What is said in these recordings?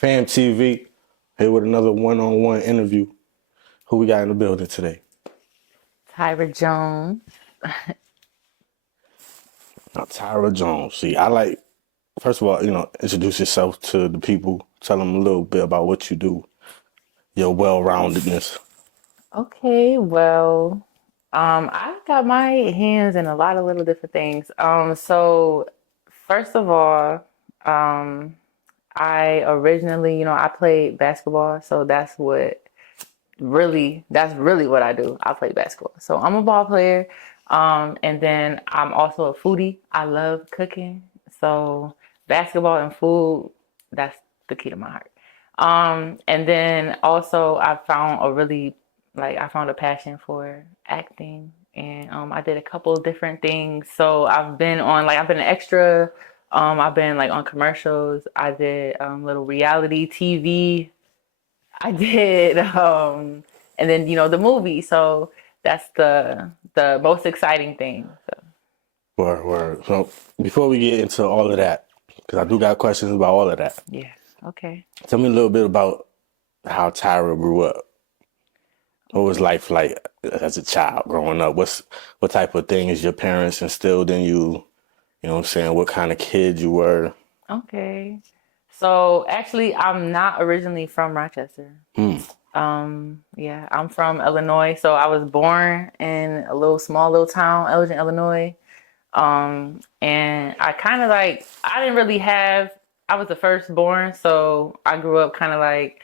PhamTV here with another one-on-one interview. Who we got in the building today? Tyra Jones. Now, Tyra Jones. See, I like, first of all, introduce yourself to the people. Tell them a little bit about what you do, your well-roundedness. Okay, well, I got my hands in a lot of little different things. So first of all, um, I originally, I played basketball, so that's really what I do. I play basketball. So I'm a ball player. And then I'm also a foodie. I love cooking. So basketball and food, that's the key to my heart. And then also I found a passion for acting, and I did a couple of different things. So I've been an extra. I've been like on commercials. I did little reality TV. I did, and then the movie. So that's the most exciting thing. So Word. So before we get into all of that, because I do got questions about all of that, yeah, okay. tell me a little bit about how Tyra grew up. What was life like as a child growing up? What type of things your parents instilled in you? You know what I'm saying? What kind of kid you were? Okay. So actually, I'm not originally from Rochester. Hmm. Yeah, I'm from Illinois. So I was born in a little town, Elgin, Illinois. And I kind of I didn't really I was the firstborn, so I grew up kind of like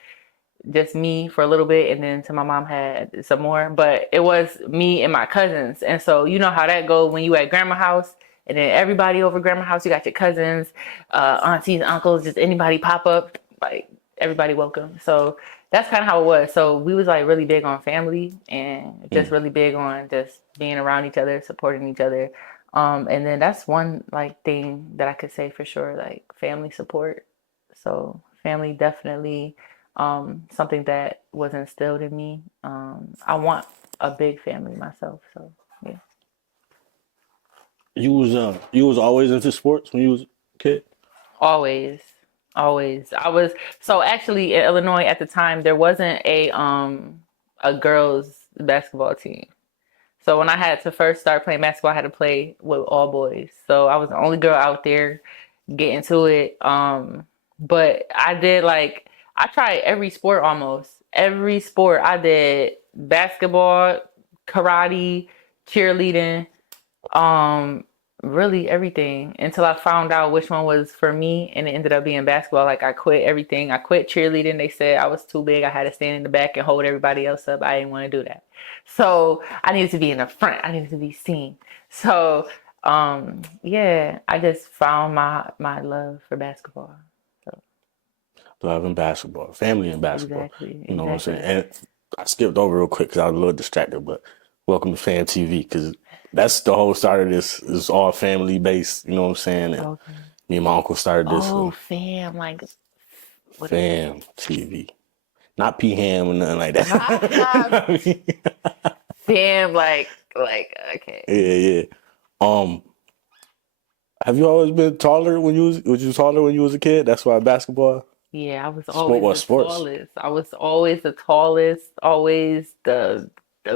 just me for a little bit, and then till my mom had some more. But it was me and my cousins, and so you know how that goes when you at grandma's house, and then everybody over grandma's house. You got your cousins, aunties, uncles, just anybody pop up, like everybody welcome. So that's kind of how it was. So we was like really big on family, and just really big on just being around each other, supporting each other. And then that's one like thing that I could say for sure, like family support. So family definitely something that was instilled in me. I want a big family myself, so yeah. You was always into sports when you was a kid? Always, always. I was so actually in Illinois at the time there wasn't a girls basketball team. So when I had to first start playing basketball, I had to play with all boys. So I was the only girl out there getting to it. But I tried every sport almost. Every sport I did basketball, karate, cheerleading, um, really everything until I found out which one was for me, and it ended up being basketball. Like I quit everything. I quit cheerleading. They said I was too big. I had to stand in the back and hold everybody else up. I didn't want to do that. So I needed to be in the front. I needed to be seen. So yeah, I just found my love for basketball. So Love and basketball, family and basketball. exactly, You know what I'm saying? exactly. And I skipped over real quick because I was a little distracted, but welcome to Fan TV because that's the whole start of this. It's all family based. You know what I'm saying? And Okay. me and my uncle started this Oh, and fam, like what is Fan TV, not P Ham or nothing like that? that. I mean, Fam, like okay. yeah. Um, have you always been taller was you taller when you was a kid? That's why basketball, Yeah, I was sport always was the sports. tallest. I was always the tallest, always the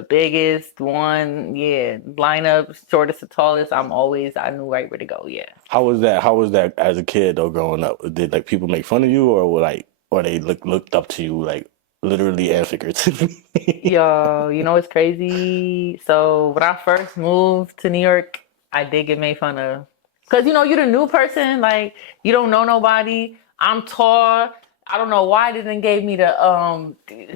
biggest one. Yeah, lineup, shortest to tallest. I knew right where to go. Yeah. How was that? How was that as a kid though, growing up? Did like people make fun of you or or they looked up to you like literally and figuratively? Yo, you know it's crazy. So when I first moved to New York, I did get made fun of. Cause you're the new person, like you don't know nobody. I'm tall. I don't know why they didn't gave me the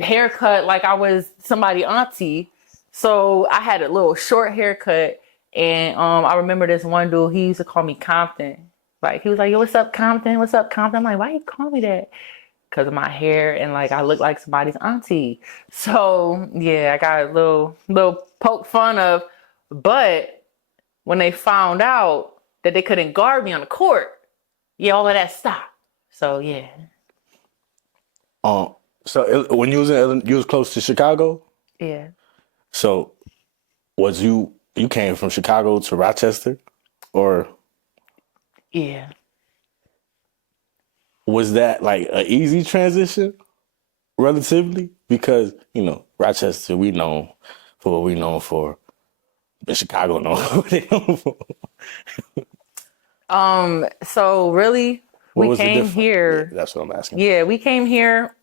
haircut like I was somebody auntie. So I had a little short haircut, and I remember this one dude. He used to call me Compton. Like he was like, "Yo, what's up, Compton? What's up, Compton?" I'm like, "Why you call me that?" Because of my hair and like I look like somebody's auntie. So yeah, I got a little poke fun of, but when they found out that they couldn't guard me on the court, yeah, all of that stopped. So yeah, Um, when you was you was close to Chicago, yeah, so was you came from Chicago to Rochester, or yeah. was that like an easy transition relatively? Because, you know, Rochester, we known for what we known for. But Chicago known for what they known for. So really, What we was the came difference? Yeah, here. that's what I'm asking. Yeah, we came here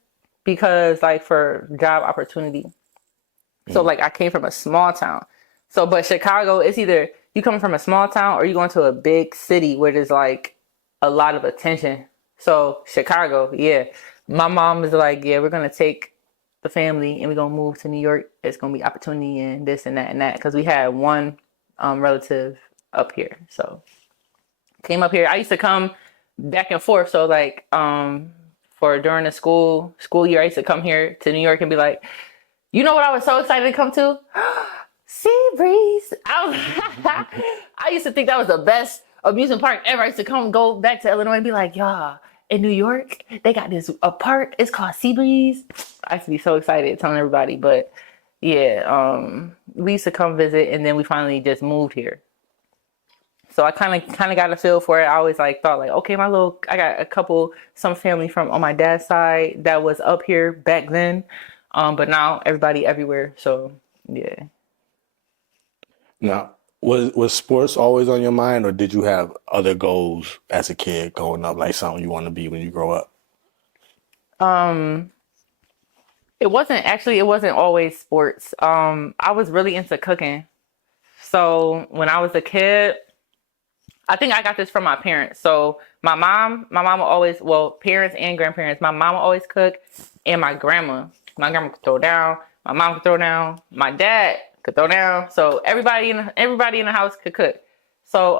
because like for job opportunity. So like I came from a small town. So but Chicago, it's either you come from a small town or you going to a big city where there's like a lot of attention. So Chicago, yeah. My mom is like, yeah, we're gonna take the family and we're gonna move to New York. It's gonna be opportunity and this and that and that. Because we had one relative up here. So came up here. I used to come back and forth. So like for during the school year, I used to come here to New York and be like, you know what I was so excited to come to? Sea Breeze. I used to think that was the best amusement park ever. I used to go back to Illinois and be like, y'all, in New York, they got this a park. It's called Sea Breeze. I used to be so excited telling everybody. But yeah, we used to come visit and then we finally just moved here. So I kind of got a feel for it. I always like thought like, okay, I got some family from on my dad's side that was up here back then. But now everybody everywhere. So yeah. Now, was sports always on your mind, or did you have other goals as a kid growing up, like something you want to be when you grow up? It wasn't always sports. I was really into cooking. So when I was a kid, I think I got this from my parents. So my mom always, well, parents and grandparents, my mom would always cook, and my grandma could throw down, my mom could throw down, my dad could throw down. So everybody in the house could cook. So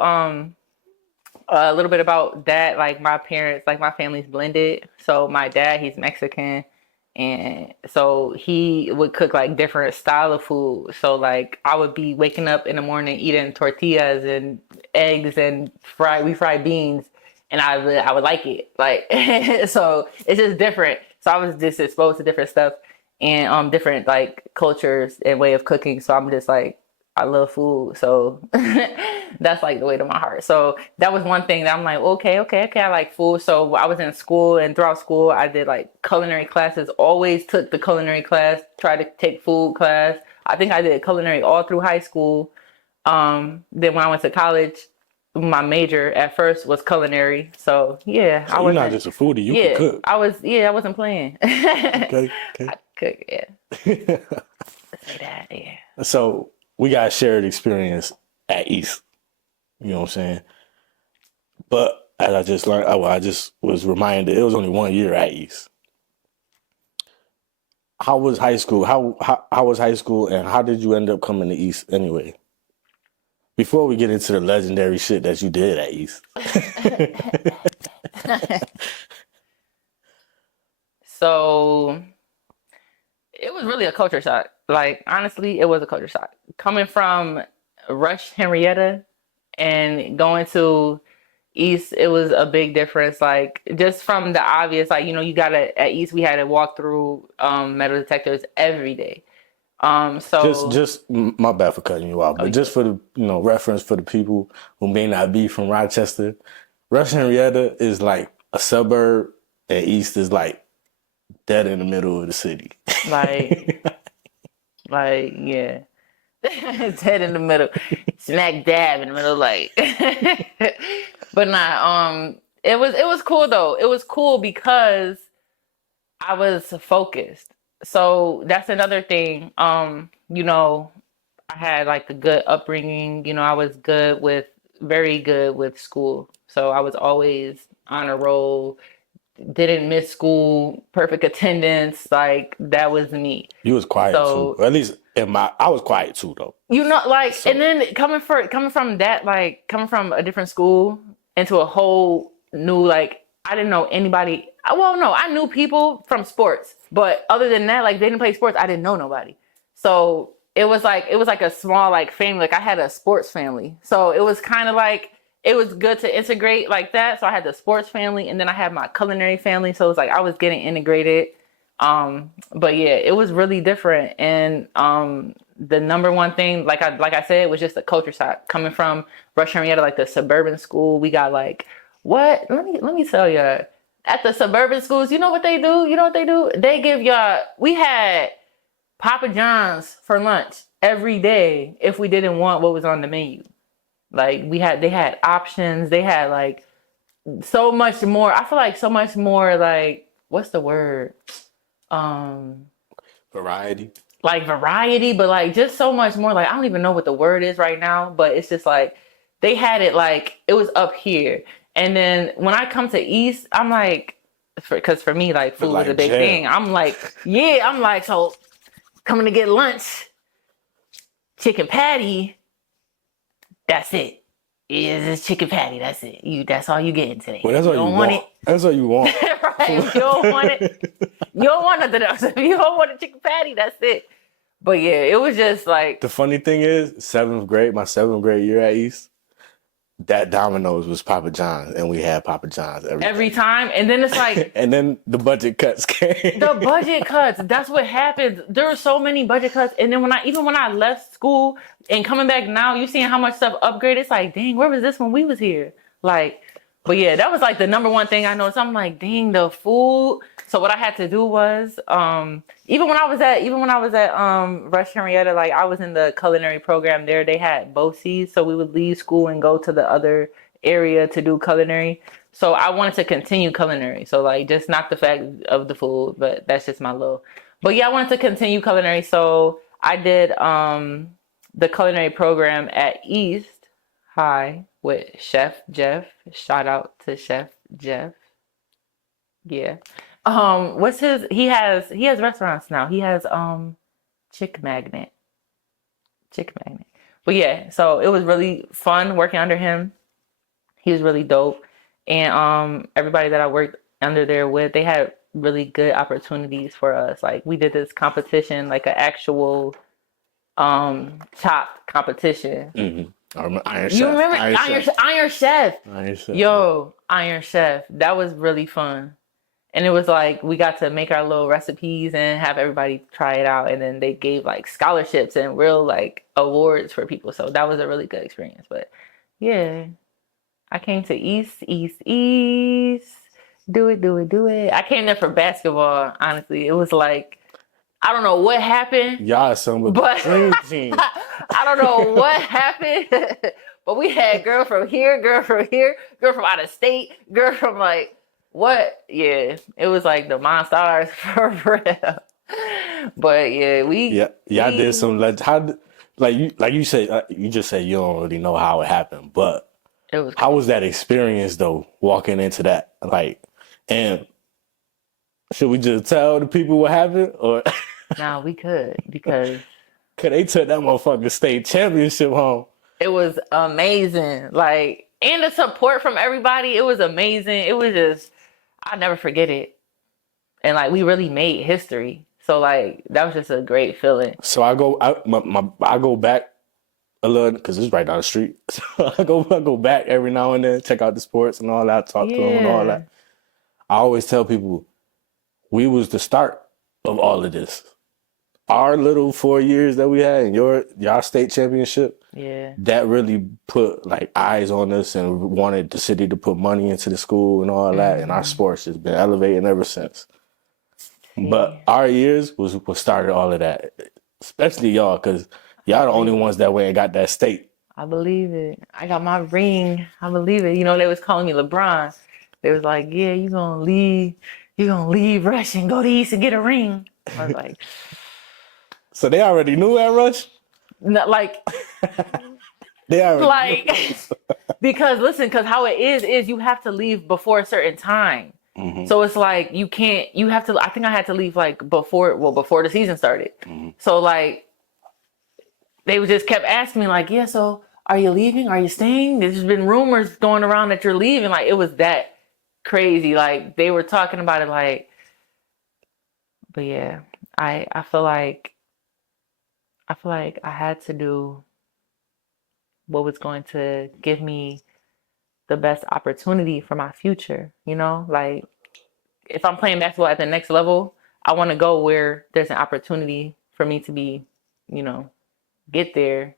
a little bit about that, like my parents, like my family's blended. So my dad, he's Mexican. And so he would cook like different style of food. So like I would be waking up in the morning eating tortillas and eggs and we fried beans, and I would like it. Like so it's just different. So I was just exposed to different stuff and different like cultures and way of cooking. So I'm just like I love food. So that's like the way to my heart. So that was one thing that I'm like, okay. I like food. So I was in school, and throughout school, I did like culinary classes, always took the culinary class, tried to take food class. I think I did culinary all through high school. Then when I went to college, my major at first was culinary. So yeah, So you're not just a foodie, you can cook. I wasn't playing. Okay. I cook, yeah. Say that, yeah. So we got a shared experience at East. You know what I'm saying? But as I just learned, I just was reminded it was only 1 year at East. How was high school? How was high school, and how did you end up coming to East anyway? Before we get into the legendary shit that you did at East. So it was really a culture shock. Like honestly, it was a culture shock. Coming from Rush Henrietta and going to East, it was a big difference. Like just from the obvious, like you gotta at East we had to walk through metal detectors every day. So just my bad for cutting you off, but just for the reference for the people who may not be from Rochester, Rush Henrietta is like a suburb, and East is like dead in the middle of the city. Like yeah. Dead in the middle, smack dab in the middle, like. But nah, it was cool though. It was cool because I was focused. So that's another thing. I had like a good upbringing. I was very good with school. So I was always on a roll. Didn't miss school, perfect attendance. Like that was me. You was quiet too. Or at least I was quiet too though. And then coming from that, like coming from a different school into a whole new, like I didn't know anybody. Well, no, I knew people from sports, but other than that, like they didn't play sports. I didn't know nobody. So it was like a small like family. Like I had a sports family, so it was kind of like. It was good to integrate like that. So I had the sports family, and then I had my culinary family. So it was like I was getting integrated. But yeah, it was really different. And the number one thing, like I said, was just a culture shock. Coming from Rush Henrietta, like the suburban school, we got like what? Let me tell you, at the suburban schools, you know what they do? You know what they do? They give y'all, we had Papa John's for lunch every day if we didn't want what was on the menu. Like they had options. They had like so much more. I feel like so much more like, what's the word? Variety. Like variety, but like just so much more. Like I don't even know what the word is right now, but it's just like they had it like it was up here. And then when I come to East, I'm like, because for me, like food is a big thing. I'm like, so coming to get lunch, chicken patty, that's it. Is this chicken patty? That's it. That's all you getting today. Well, that's all you want. It. That's all you want. Right? If you don't want it, you don't want nothing else. If you don't want a chicken patty, that's it. But yeah, it was just like the funny thing is, my 7th grade year at East, that Domino's was Papa John's, and we had Papa John's every time. And then it's like, and then the budget cuts came. The budget cuts. That's what happens. There were so many budget cuts. And then when I left school and coming back now, you seeing how much stuff upgraded. It's like, dang, where was this when we was here? Like, but yeah, that was like the number one thing I noticed. I'm like, dang, the food. So what I had to do was, even when I was at Rush Henrietta, like I was in the culinary program there. They had BOCES, so we would leave school and go to the other area to do culinary. So I wanted to continue culinary. So like just not the fact of the food, but that's just my little. But yeah, I wanted to continue culinary. So I did the culinary program at East High with Chef Jeff. Shout out to Chef Jeff. Yeah. What's his? He has restaurants now. He has Chick Magnet. But yeah, so it was really fun working under him. He was really dope. And everybody that I worked under there with, they had really good opportunities for us. Like we did this competition, like an actual chop competition. Mm-hmm. Iron You Chef. remember Iron Chef? Iron Chef. Yo, Iron Chef. That was really fun. And it was like we got to make our little recipes and have everybody try it out. And then they gave like scholarships and real like awards for people. So that was a really good experience. But yeah, I came to East. Do it. I came there for basketball, honestly. It was like, I don't know what happened. Y'all some but dream team. I don't know what happened. But we had girl from here, girl from out of state, girl from like, what? Yeah, it was like the Monstars for real. But yeah, y'all did some you said you just said you don't really know how it happened, but it was. How was that experience though? Walking into that, like, and should we just tell the people what happened, or no? We could because they took that motherfucking state championship home. It was amazing, like, and the support from everybody. It was amazing. It was just. I'll never forget it. And like we really made history. So like that was just a great feeling. So I go back a little because it's right down the street. So I go back every now and then, check out the sports and all that, talk to them and all that. I always tell people we was the start of all of this. Our little 4 years that we had in y'all state championship, that really put like eyes on us and wanted the city to put money into the school and all that. And our sports has been elevating ever since. But our years was what started all of that, especially y'all, because y'all the only ones that went and got that state. I believe it. I got my ring. I believe it. You know, they was calling me LeBron. They was like, yeah, you're gonna leave Rush and go to East and get a ring. I was like, so they already knew at Rush? Not like they already knew. because how it is you have to leave before a certain time. Mm-hmm. So it's like you have to, I think I had to leave like before the season started. Mm-hmm. So like they just kept asking me like, yeah, so are you leaving? Are you staying? There's been rumors going around that you're leaving. Like it was that crazy. Like they were talking about it like, but yeah, I feel like I had to do what was going to give me the best opportunity for my future, you know? Like, if I'm playing basketball at the next level, I want to go where there's an opportunity for me to be, you know, get there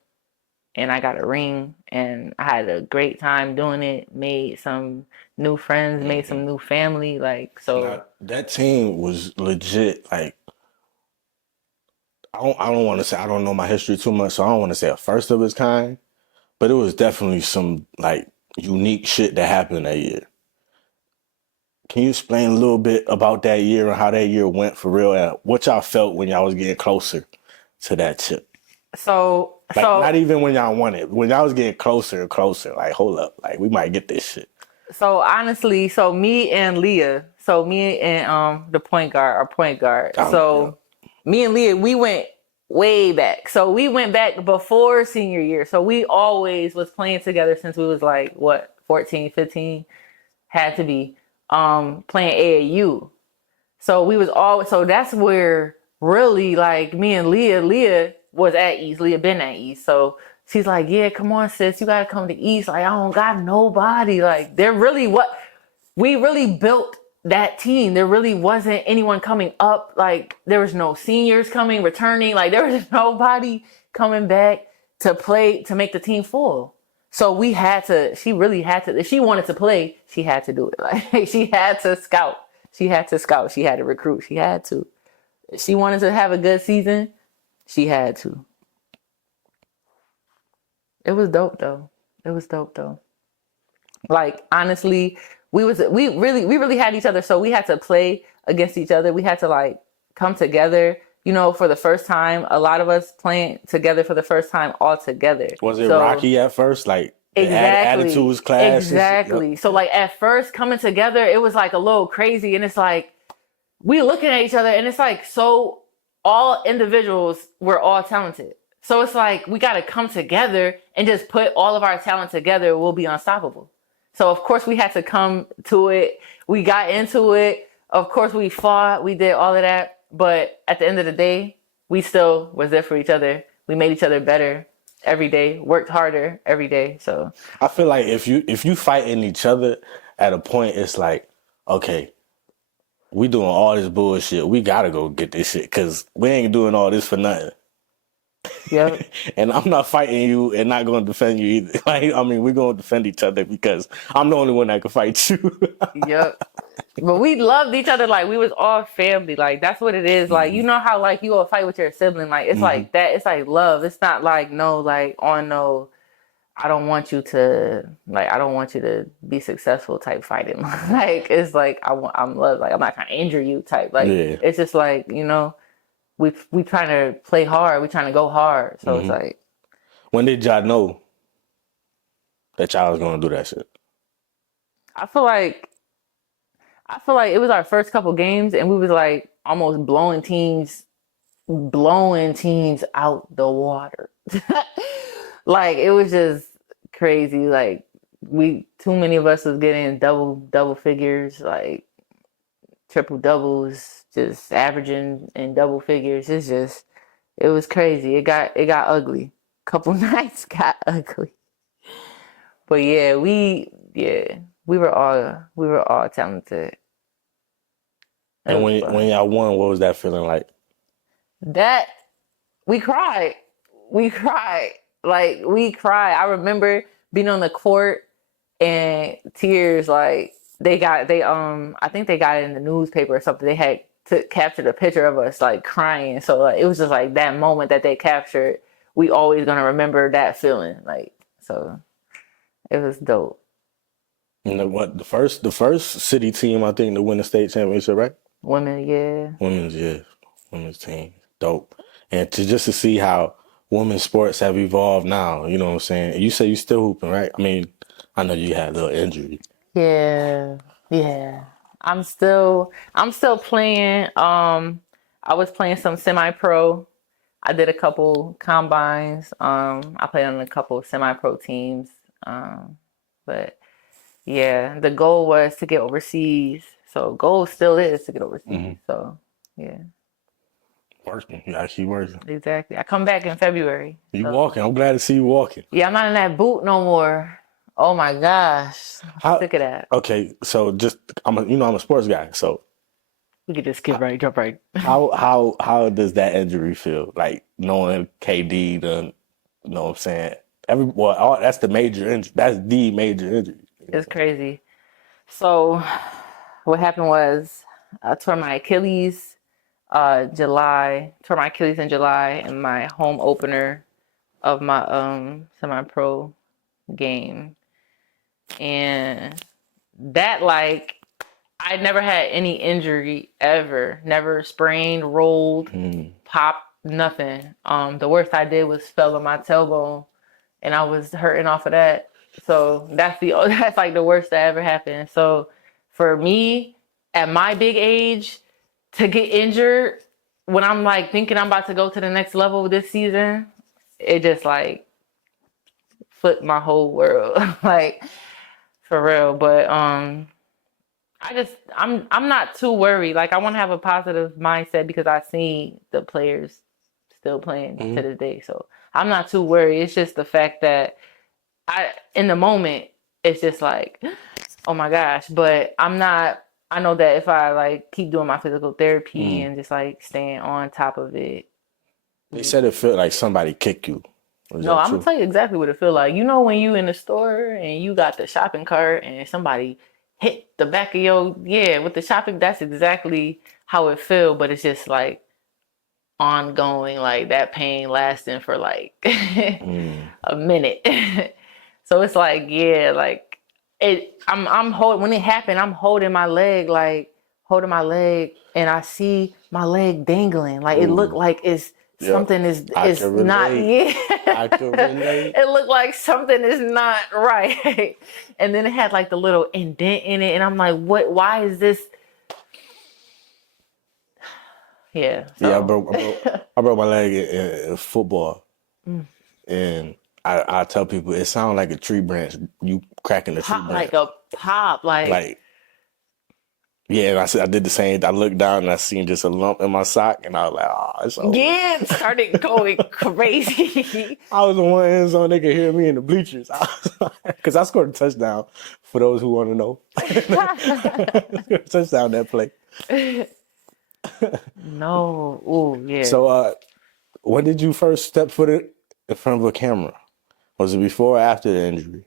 and I got a ring, and I had a great time doing it. Made some new friends, made some new family. Like, so Now, that team was legit. Like, I don't want to say, I don't know my history too much, so I don't want to say a first of its kind, but it was definitely some like unique shit that happened that year. Can you explain a little bit about that year and how that year went for real, and what y'all felt when y'all was getting closer to that chip? Like, not even when y'all won it, when y'all was getting closer and closer, like, hold up, like, we might get this shit. So honestly, me and Leah, me and the point guard, our point guard. Me and Leah, we went way back. So we went back before senior year. So we always was playing together since we was like, what, 14, 15? Had to be playing AAU. So we was always, so that's where really like me and Leah was at East. Leah been at East. So she's like, yeah, come on, sis, you gotta come to East. Like, I don't got nobody. Like, we really built that team. There really wasn't anyone coming up. Like, there was no seniors coming, returning. Like, there was nobody coming back to play, to make the team full. So she really had to, if she wanted to play, she had to do it. Like, she had to scout. She had to recruit. She had to. If she wanted to have a good season, she had to. It was dope though. Like, honestly, we really had each other. So we had to play against each other. We had to like come together, for the first time. A lot of us playing together for the first time all together. Was it rocky at first? Like, exactly, attitude was clash? Exactly. Yep. So like at first coming together, it was like a little crazy. And it's like, we looking at each other and it's like, so all individuals, we're all talented. So it's like, we got to come together and just put all of our talent together. We'll be unstoppable. So of course we had to come to it. We got into it. Of course we fought. We did all of that. But at the end of the day, we still was there for each other. We made each other better every day, worked harder every day. So I feel like if you fighting each other at a point, it's like, okay, we doing all this bullshit. We got to go get this shit because we ain't doing all this for nothing. Yep. And I'm not fighting you and not going to defend you either. Like, I mean, we're going to defend each other because I'm the only one that can fight you. Yep. But we loved each other. Like, we was all family. Like, that's what it is. Like, you know how, like, you go fight with your sibling. Like, it's like that. It's like love. It's not like, no, like, no, I don't want you to be successful type fighting. Like, it's like, I'm love. Like, I'm not trying to injure you type. Like, It's just like, we trying to play hard. We trying to go hard. So it's like. When did y'all know that y'all was going to do that shit? I feel like it was our first couple games and we was like almost blowing teams out the water. Like, it was just crazy. Like, too many of us was getting double figures, like triple doubles, just averaging in double figures. It was crazy. It got ugly. Couple nights got ugly. But yeah, we were all talented. And when y'all won, what was that feeling like? That we cried. Like, we cried. I remember being on the court and tears. Like, I think they got it in the newspaper or something. They had captured a picture of us like crying. So like, it was just like that moment that they captured. We always gonna remember that feeling. Like, so it was dope. And the first city team, I think, to win the state championship, right? Women, yeah. Women's team, dope. And to see how women's sports have evolved now, you know what I'm saying? You say you still hooping, right? I mean, I know you had a little injury. Yeah. I'm still playing. I was playing some SemiPro. I did a couple combines. I played on a couple SemiPro teams. But yeah, the goal was to get overseas. So goal still is to get overseas. So yeah. Working. You actually working. Exactly. I come back in February. You walking. I'm glad to see you walking. Yeah, I'm not in that boot no more. Oh my gosh. I'm sick of that. Okay, so I'm a sports guy, so we could just skip right, jump right. How does that injury feel? Like knowing KD done, you know what I'm saying, That's the major injury. That's the major injury. It's crazy. So what happened was I tore my Achilles tore my Achilles in July in my home opener of my semi-pro game. And that like I never had any injury ever. Never sprained, rolled, popped, nothing. The worst I did was fell on my tailbone and I was hurting off of that. So that's like the worst that ever happened. So for me, at my big age, to get injured when I'm like thinking I'm about to go to the next level this season, it just like flipped my whole world. Like for real. But I'm not too worried. Like I want to have a positive mindset because I see the players still playing to this day. So I'm not too worried. It's just the fact that in the moment, it's just like, oh my gosh. But I know that if I like keep doing my physical therapy and just like staying on top of it. They said it felt like somebody kicked you. No, I'm gonna tell you exactly what it feel like. You know when you in the store and you got the shopping cart and somebody hit the back of with the shopping, that's exactly how it feel, but it's just like ongoing, like that pain lasting for like a minute. So it's like, I'm holding when it happened, I'm holding my leg and I see my leg dangling. Like it looked like something is not I can relate. It looked like something is not right. And then it had like the little indent in it and I'm like, why is this? Yeah. So. Yeah, I broke my leg in football. And I tell people it sounds like a tree branch. You cracking the tree branch. Like a pop, like yeah, and I did the same. I looked down and I seen just a lump in my sock, and I was like, "Oh, it's over." Yeah, it started going crazy. I was the one end zone. They could hear me in the bleachers because I scored a touchdown. For those who want to know, a touchdown that play. No, oh yeah. So, when did you first step foot in front of a camera? Was it before or after the injury?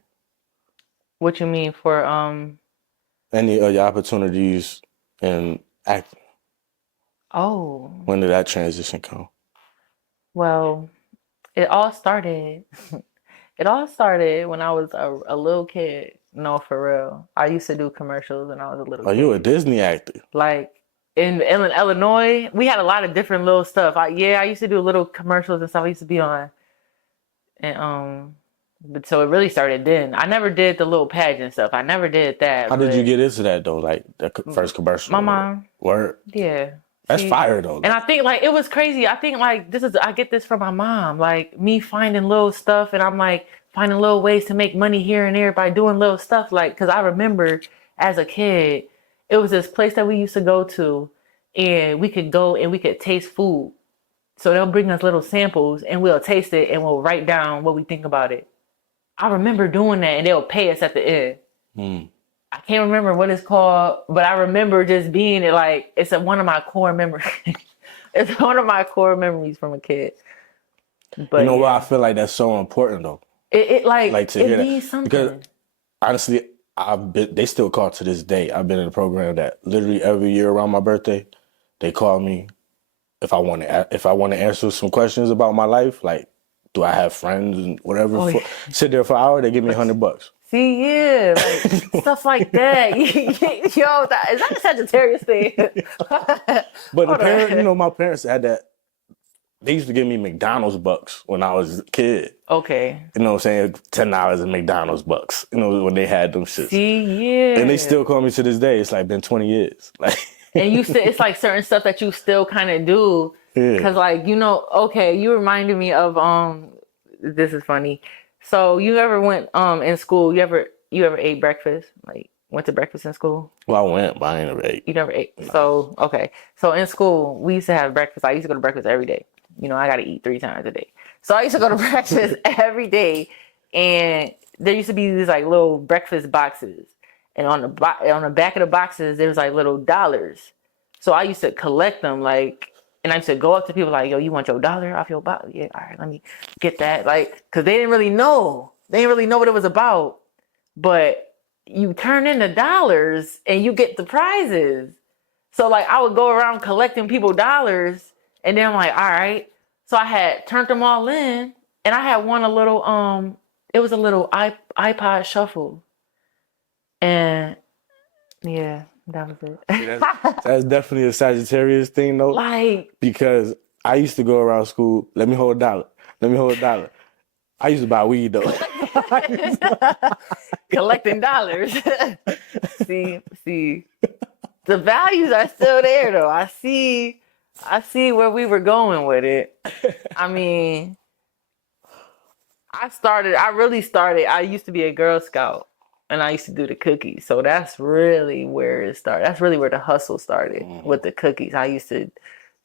What you mean for Any of your opportunities in acting? Oh. When did that transition come? Well, it all started. It all started when I was a little kid. No, for real. I used to do commercials when I was a little kid. You a Disney actor? Like in Illinois, we had a lot of different little stuff. I used to do little commercials and stuff. I used to be on, and but so it really started then. I never did the little pageant stuff. I never did that. How did you get into that though? Like the first commercial? My mom. Word. Yeah. That's fire though. And I think like it was crazy. I think like I get this from my mom. Like me finding little stuff and I'm like finding little ways to make money here and there by doing little stuff. Like, cause I remember as a kid, it was this place that we used to go to and we could go and we could taste food. So they'll bring us little samples and we'll taste it and we'll write down what we think about it. I remember doing that and they'll pay us at the end. I can't remember what it's called, but I remember just being it like, it's one of my core memories. It's one of my core memories from a kid. But you know why I feel like that's so important though? It like to hear it means something. Because honestly, they still call to this day. I've been in a program that literally every year around my birthday, they call me if I want to answer some questions about my life, like do I have friends and whatever. Sit there for an hour, they give me $100. See, yeah, like stuff like that. Yo, is that a Sagittarius thing? But my parents had that. They used to give me McDonald's bucks when I was a kid. Okay. You know what I'm saying? $10 in McDonald's bucks. You know, when they had them shits. See, yeah. And they still call me to this day. It's like been 20 years. Like, and it's like certain stuff that you still kind of do. Yeah. Cause like, you reminded me of, this is funny. So you ever went, in school, you ever ate breakfast? Like went to breakfast in school? Well, I went, but I ain't never ate. You never ate? No. So, okay. So in school, we used to have breakfast. I used to go to breakfast every day. I got to eat 3 times a day. So I used to go to breakfast every day. And there used to be these like little breakfast boxes. And on the back of the boxes, there was like little dollars. So I used to collect them like And I used to go up to people like, yo, you want your dollar off your bottle? Yeah, all right, let me get that. Like, cause they didn't really know. They didn't really know what it was about. But you turn in the dollars and you get the prizes. So like I would go around collecting people dollars, and then I'm like, all right. So I had turned them all in, and I had won a little it was a little iPod shuffle. And yeah, that was See, it. that's definitely a Sagittarius thing, though, Like, because I used to go around school. Let me hold a dollar. Let me hold a dollar. I used to buy weed though. collecting dollars. see, the values are still there though. I see where we were going with it. I mean, I really started. I used to be a Girl Scout, and I used to do the cookies. So that's really where it started. That's really where the hustle started with the cookies. I used to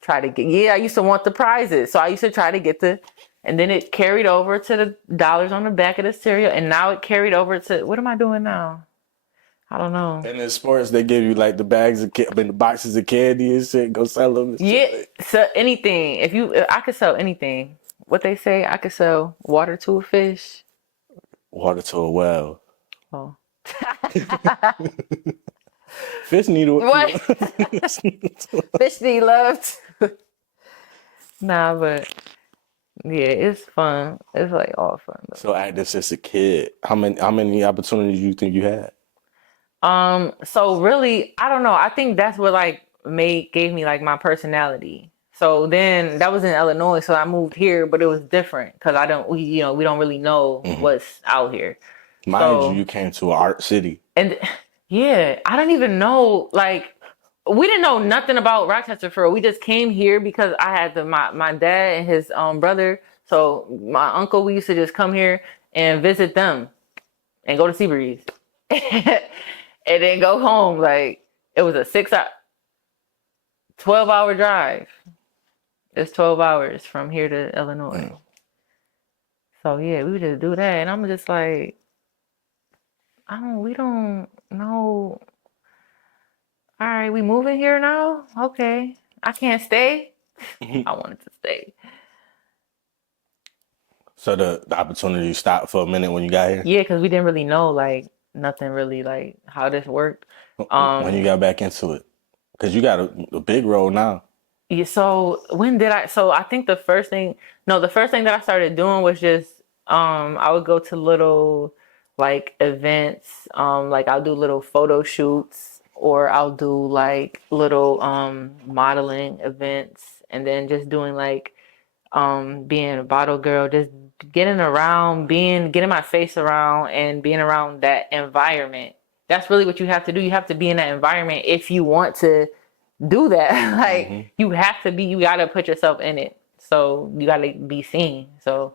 try to get, I used to want the prizes. So I used to try to get and then it carried over to the dollars on the back of the cereal. And now it carried over to, what am I doing now? I don't know. And in sports, they give you like the bags of the boxes of candy and shit. Go sell them. And Yeah, shit. so anything. I could sell anything. What they say, I could sell water to a fish. Water to a well. Oh. Fish need a What? Fish need love. Nah, but yeah, it's fun. It's like all fun. So active since a kid. How many opportunities do you think you had? So really, I don't know. I think that's what like gave me like my personality. So then that was in Illinois, so I moved here, but it was different because we don't really know what's out here. Mind you came to an art city. And yeah, I don't even know, like, we didn't know nothing about Rochester for real. We just came here because I had my dad and his brother. So my uncle, we used to just come here and visit them and go to Seabreeze. And then go home. Like, it was a 12-hour drive. It's 12 hours from here to Illinois. So yeah, we would just do that. And I'm just like, we don't know. All right, we moving here now? Okay. I can't stay. I wanted to stay. So the opportunity stopped for a minute when you got here? Yeah, because we didn't really know, like, nothing really, like, how this worked. When you got back into it? Because you got a big role now. Yeah, so I think the first thing that I started doing was just, I would go to little, like, events, like, I'll do little photo shoots, or I'll do, like, little, modeling events, and then just doing, like, being a bottle girl, just getting around, getting my face around and being around that environment. That's really what you have to do. You have to be in that environment if you want to do that. Like, you gotta put yourself in it. So you gotta be seen. So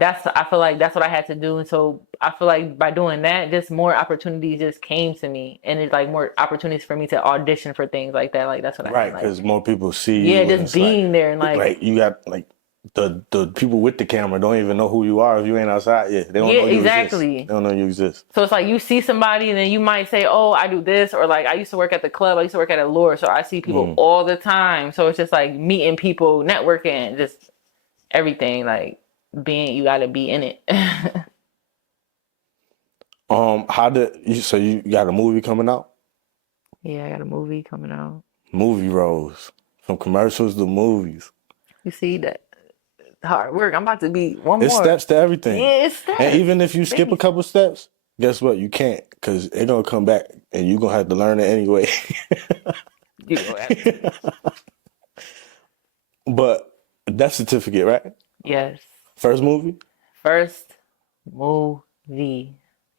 I feel like that's what I had to do. And so I feel like by doing that, just more opportunities just came to me. And it's like more opportunities for me to audition for things like that. Like, that's what I Right, like. because more people see you. Yeah, just being there and like you got like the people with the camera don't even know who you are if you ain't outside. Yeah, they don't know you exactly. exist. They don't know you exist. So it's like you see somebody and then you might say, oh, I do this, or like I used to work at the club, I used to work at a lure, so I see people all the time. So it's just like meeting people, networking, just everything, like you gotta be in it. So you got a movie coming out? Yeah, I got a movie coming out. Movie roles. From commercials to movies. You see that hard work. I'm about to be one It's more. steps to everything. Yeah, it's steps. And even if you skip a couple steps, guess what? You can't, because it's gonna come back and you're gonna have to learn it anyway. You gonna have to. But death certificate, right? Yes. First movie? First movie.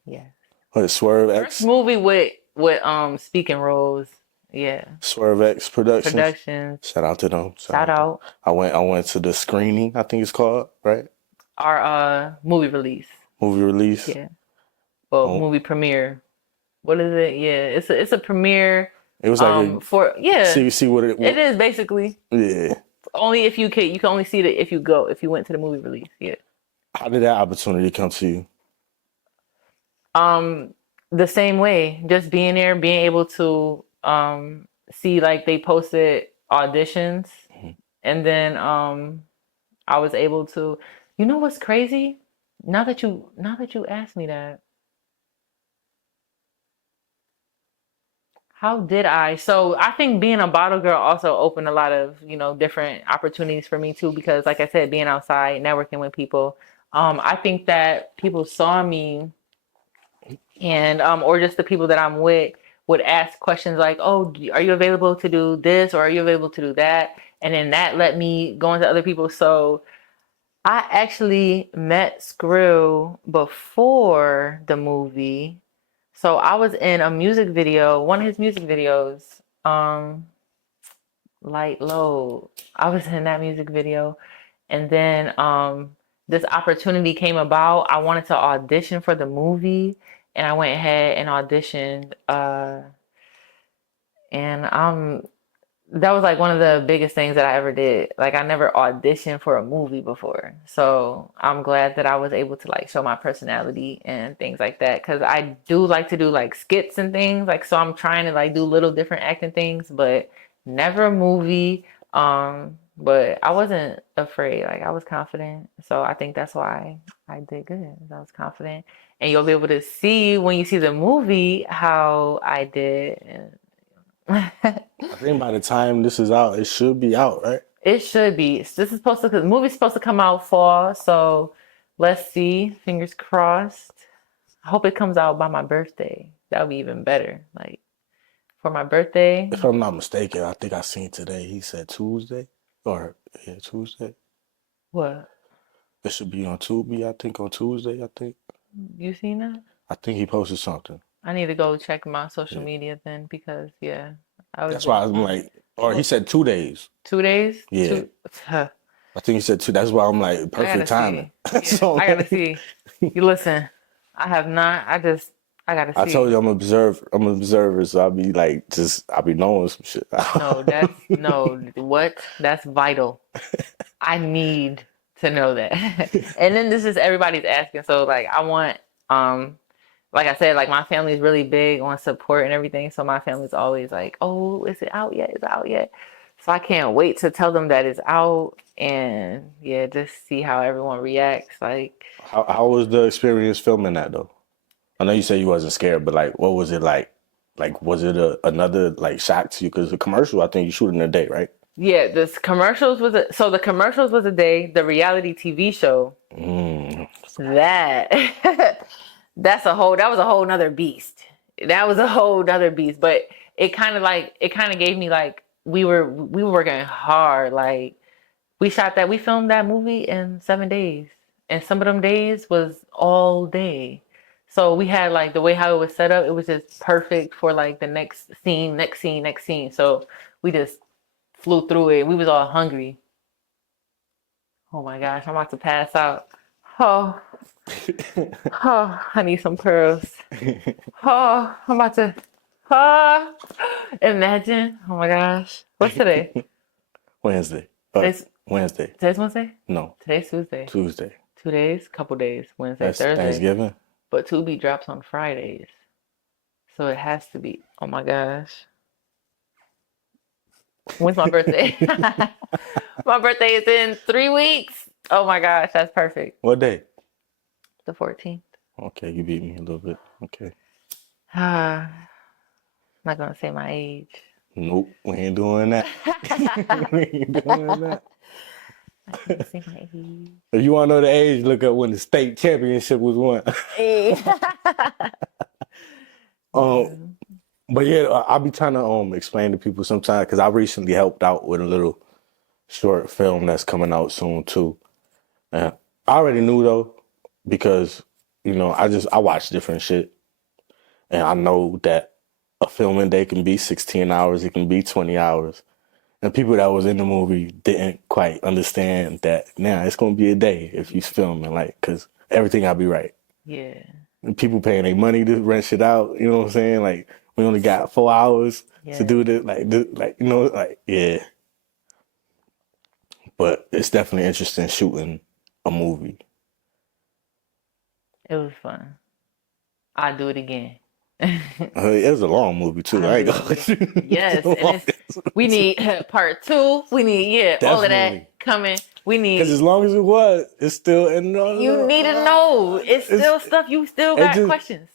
Yes. What, Swerve X? First movie with speaking roles. Yeah. Swerve X Productions. Shout out to them. Shout out. I went to the screening, I think it's called, right? Our movie release. Movie release. Yeah. Well, movie premiere. What is it? Yeah, it's a premiere. It was like see what it is basically. Yeah. Only if you can only see it if you went to the movie release. Yeah. How did that opportunity come to you? The same way, just being there, being able to see, like, they posted auditions, And then I was able to, you know what's crazy? Now that you asked me that, how did I? So I think being a bottle girl also opened a lot of, different opportunities for me too, because like I said, being outside, networking with people, I think that people saw me and or just the people that I'm with would ask questions like, "Oh, are you available to do this or are you available to do that?" And then that let me go into other people. So I actually met Skrill before the movie. So I was in a music video, one of his music videos, Light Low. I was in that music video. And then this opportunity came about. I wanted to audition for the movie and I went ahead and auditioned. And that was like one of the biggest things that I ever did. Like I never auditioned for a movie before. So I'm glad that I was able to like show my personality and things like that. Cause I do like to do like skits and things. Like so I'm trying to like do little different acting things, but never a movie. But I wasn't afraid. Like I was confident. So I think that's why I did good. I was confident. And you'll be able to see when you see the movie how I did. I think by the time this is out, it should be out, right? It should be. This is supposed to, the movie's supposed to come out fall, so let's see. Fingers crossed. I hope it comes out by my birthday. That would be even better. Like for my birthday. If I'm not mistaken, I think I seen today. He said Tuesday, or yeah, Tuesday. What? It should be on Tubi. I think on Tuesday. You seen that? I think he posted something. I need to go check my social Yeah. media then because yeah, I was That's why I'm like, or he said 2 days. 2 days. Yeah. Huh. I think he said two. That's why I'm like I gotta perfect timing. see. Yeah, So I gotta see. You listen. I have not. I gotta I see. told you I'm I'm an observer, so I'll be like, I'll be knowing some shit. No, no, what? That's vital. I need to know that. And then this is everybody's asking. So like I want like I said, like my family is really big on support and everything. So my family's always like, "Oh, is it out yet? Is it out yet?" So I can't wait to tell them that it's out and yeah, just see how everyone reacts. Like How was the experience filming that though? I know you said you wasn't scared, but like, what was it like? Like, was it another like shock to you? Because the commercial, I think you shoot in a day, right? yeah, so the commercials was a day, the reality TV show Mm. that that was a whole nother beast. That was a whole nother beast. But it kind of gave me like we were working hard. Like we filmed that movie in 7 days. And some of them days was all day. So we had like the way how it was set up, it was just perfect for like the next scene, next scene, next scene. So we just flew through it. We was all hungry. Oh my gosh, I'm about to pass out. Oh, oh, I need some pearls. Oh, I'm about to. Oh, imagine. Oh my gosh. What's today? Wednesday. Today's Wednesday. today's Wednesday? No, Today's Tuesday. Tuesday. 2 days, couple days. Wednesday, That's Thursday. Thanksgiving. But Tubi drops on Fridays. So it has to be. Oh my gosh. When's my birthday? My birthday is in 3 weeks. Oh my gosh, that's perfect. What day? The 14th. Okay, you beat me a little bit. Okay. I'm not gonna say my age. Nope, we ain't doing that. We ain't doing that. I can't say my age. If you want to know the age, look up when the state championship was won. Hey. But yeah, I'll be trying to explain to people sometimes because I recently helped out with a little short film that's coming out soon too. And I already knew though because I watch different shit and I know that a filming day can be 16 hours, it can be 20 hours. And people that was in the movie didn't quite understand that now it's gonna be a day if you filming like because everything I'll be right. Yeah. And people paying their money to rent shit out. You know what I'm saying? Like we only got 4 hours to do this. Yeah. But it's definitely interesting shooting a movie. It was fun. I'd do it again. It was a long movie too. I I ain't really gonna. did. Yes, So and long. we need part two. We need all of that Definitely. coming. We Because as need long as it was, it's still and you need to know. It's it's still stuff you still it got just questions.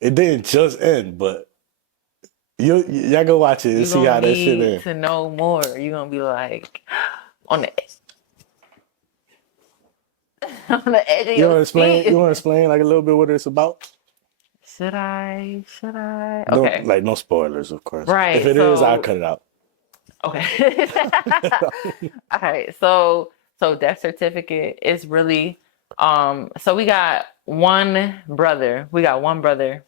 it didn't just end, but y'all go watch it and You're see gonna how that shit need ends. to know more. You're gonna be like on the on the edge of You your want to explain? You seat. want to explain like a little bit what it's about? Should I? Should I? Don't Okay. like no spoilers, of course. If Right. it is, I'll So cut it out. okay. All right. So death certificate is really so we got one brother. We got one brother.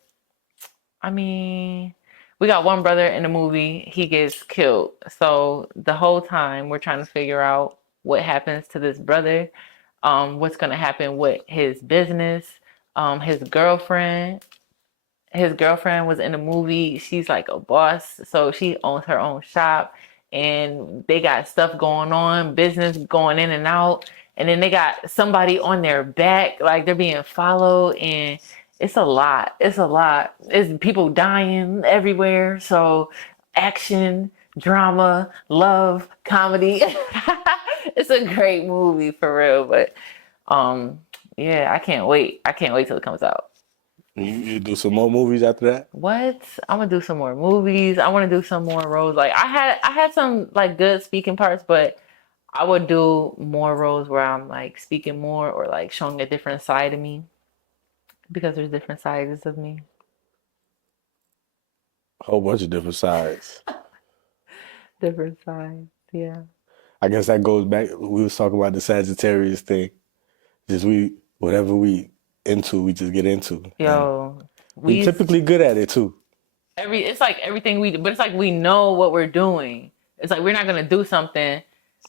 I mean, we got one brother in the movie. He gets killed. So the whole time we're trying to figure out what happens to this brother, what's gonna happen with his business, his girlfriend. His girlfriend was in the movie. She's like a boss, so she owns her own shop, and they got stuff going on, business going in and out, and then they got somebody on their back, like they're being followed, and it's a lot. It's a lot. It's people dying everywhere. So action, drama, love, comedy. It's a great movie for real, but um, yeah, I can't wait. I can't wait till it comes out. You do some more movies after that? What? I'm gonna do some more movies. I want to do some more roles. Like I had some like good speaking parts, but I would do more roles where I'm like speaking more or like showing a different side of me because there's different sides of me. A whole bunch of different sides. Different sides. Yeah. I guess that goes back. We was talking about the Sagittarius thing. Just whatever we into, we just get into, and Yo, we we typically good at it too. it's like everything we do, but it's like we know what we're doing. It's like we're not gonna do something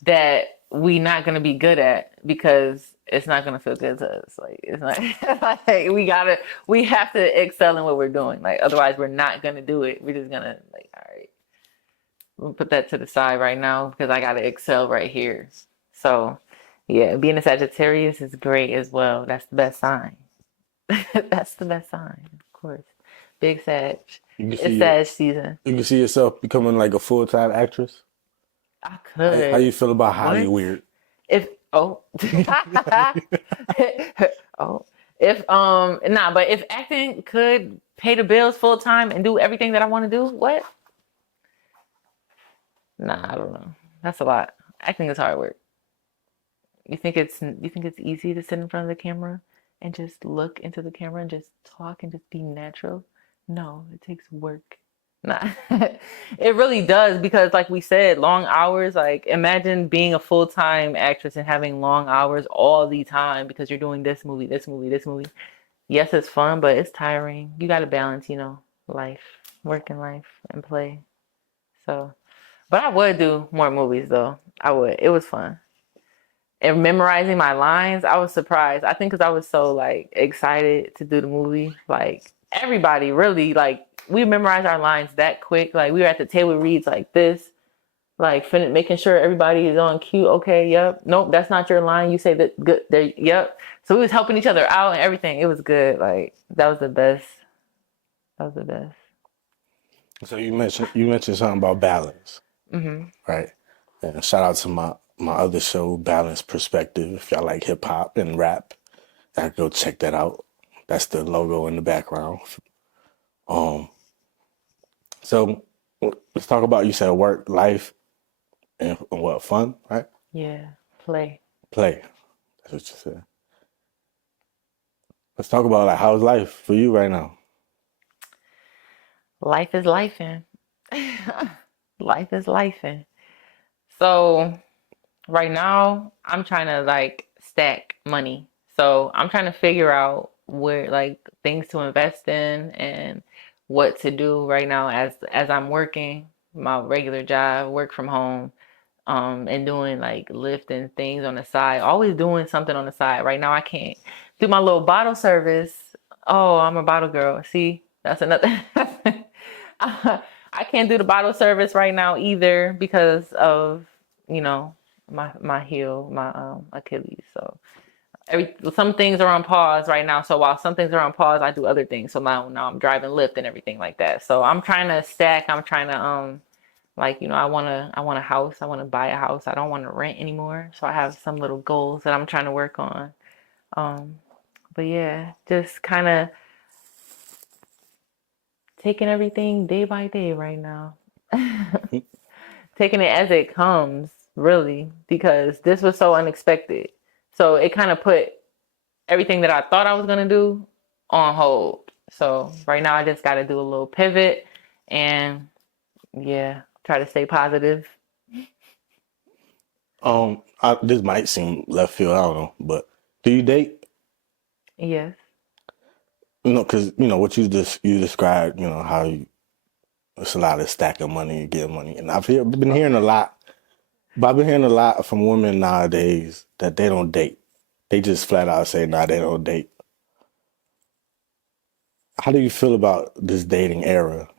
that we not gonna be good at because it's not gonna feel good to us. Like it's not like we have to excel in what we're doing. Like otherwise we're not gonna do it. We're just gonna like, all right, we'll put that to the side right now because I gotta excel right here. So yeah, being a Sagittarius is great as well. That's the best sign. That's the best sign, of course. Big Sag. You can It's see it. Sag season. You can see yourself becoming like a full-time actress. I How you could. feel about What? Hollywood? If oh oh if nah, but if acting could pay the bills full time and do everything that I want to do, what? Nah, I don't know. That's a lot. Acting is hard work. You think it's easy to sit in front of the camera and just look into the camera and just talk and just be natural? No, it takes work. Nah. It really does because like we said, long hours, like imagine being a full-time actress and having long hours all the time because you're doing this movie, this movie, this movie. Yes, it's fun, but it's tiring. You got to balance, life, work and life and play. So, but I would do more movies though. I would. It was fun and memorizing my lines, I was surprised. I think because I was so like excited to do the movie. Like everybody really like we memorized our lines that quick. Like we were at the table reads like this, like making sure everybody is on cue. Okay, yep. Nope, that's not your line. You say that good there, yep. So we was helping each other out and everything. It was good. Like that was the best. That was the best. So you mentioned something about balance, Hmm. right? And shout out to my other show, Balance Perspective. If y'all like hip hop and rap, y'all go check that out. That's the logo in the background. Um, so let's talk about you said work, life, and what fun, right? Yeah, play. Play. That's what you said. Let's talk about like how's life for you right now. Life is lifing. Life is lifing. So right now, I'm trying to like stack money. So I'm trying to figure out where like things to invest in and what to do right now as I'm working my regular job, work from home, and doing like lifting things on the side. Always doing something on the side. Right now I can't do my little bottle service. Oh, I'm a bottle girl. See, that's another I can't do the bottle service right now either because of, you know, my heel, my Achilles. So some things are on pause right now. So while some things are on pause, I do other things. So now I'm driving Lyft and everything like that. So I'm trying to stack. I'm trying to like, I want a house. I want to buy a house. I don't want to rent anymore. So I have some little goals that I'm trying to work on. Um, but yeah, just kind of taking everything day by day right now. Taking it as it comes, really, because this was so unexpected. So it kind of put everything that I thought I was gonna do on hold. So right now I just got to do a little pivot and yeah, try to stay positive. This might seem left field, I don't know, but do you date? Yes. Because what you described, how it's a lot of stacking money and getting money, and been hearing a lot, but I've been hearing a lot from women nowadays that they don't date. They just flat out say, "Nah, they don't date." How do you feel about this dating era?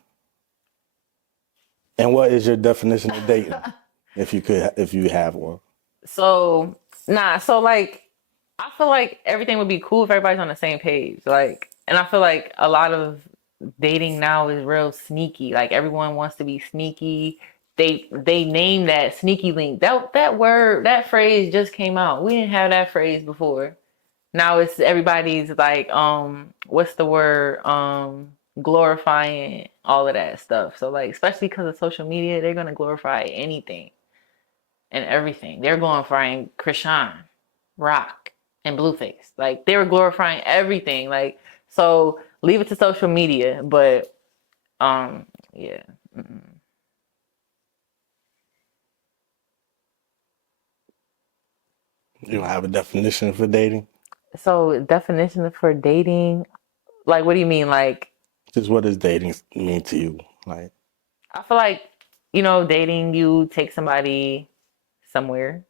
And what is your definition of dating, if you have one? So so like I feel like everything would be cool if everybody's on the same page. Like, and I feel like a lot of dating now is real sneaky. Like everyone wants to be sneaky. They name that sneaky link. That word, that phrase just came out. We didn't have that phrase before. Now it's everybody's like, what's the word? Glorifying all of that stuff. So like, especially because of social media, they're gonna glorify anything and everything. They're glorifying Krishan, Rock, and Blueface. Like they were glorifying everything. Like, so leave it to social media. But yeah. Mm-mm. You don't have a definition for dating? So definition for dating, like what do you mean? Like Just what does dating mean to you? Like, I feel like, dating, you take somebody somewhere.